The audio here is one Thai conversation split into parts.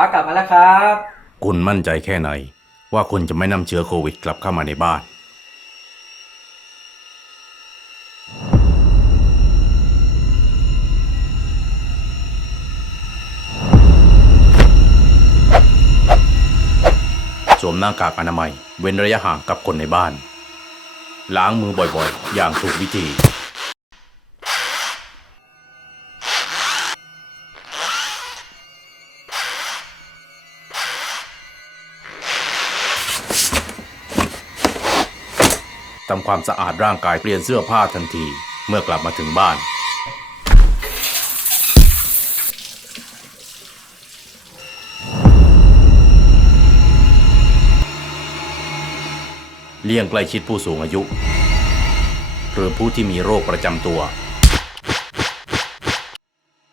ป้ากลับมาแล้วครับ คุณมั่นใจแค่ไหน ว่าคุณจะไม่นำเชื้อโควิดกลับเข้ามาในบ้าน สวมหน้ากากอนามัย เว้นระยะห่างกับคนในบ้าน ล้างมือบ่อยๆ อย่างถูกวิธี ทำความสะอาดร่างกายเปลี่ยนเสื้อผ้าทันทีเมื่อกลับมาถึงบ้าน เลี่ยงใกล้ชิดผู้สูงอายุ หรือผู้ที่มีโรคประจำตัว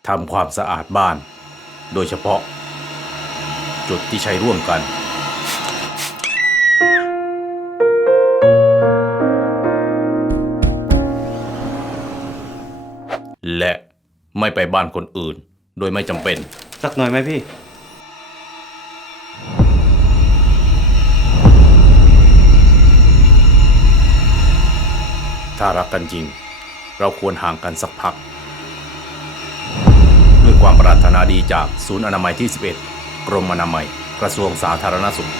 ทำความสะอาดบ้าน โดยเฉพาะ จุดที่ใช้ร่วมกัน และไม่ไปบ้านคนอื่น โดยไม่จำเป็น สักหน่อยไหมพี่ ถ้ารักกันจริง เราควรห่างกันสักพัก ด้วยความปรารถนาดีจากศูนย์อนามัยที่ 11 กรมอนามัย กระทรวงสาธารณสุข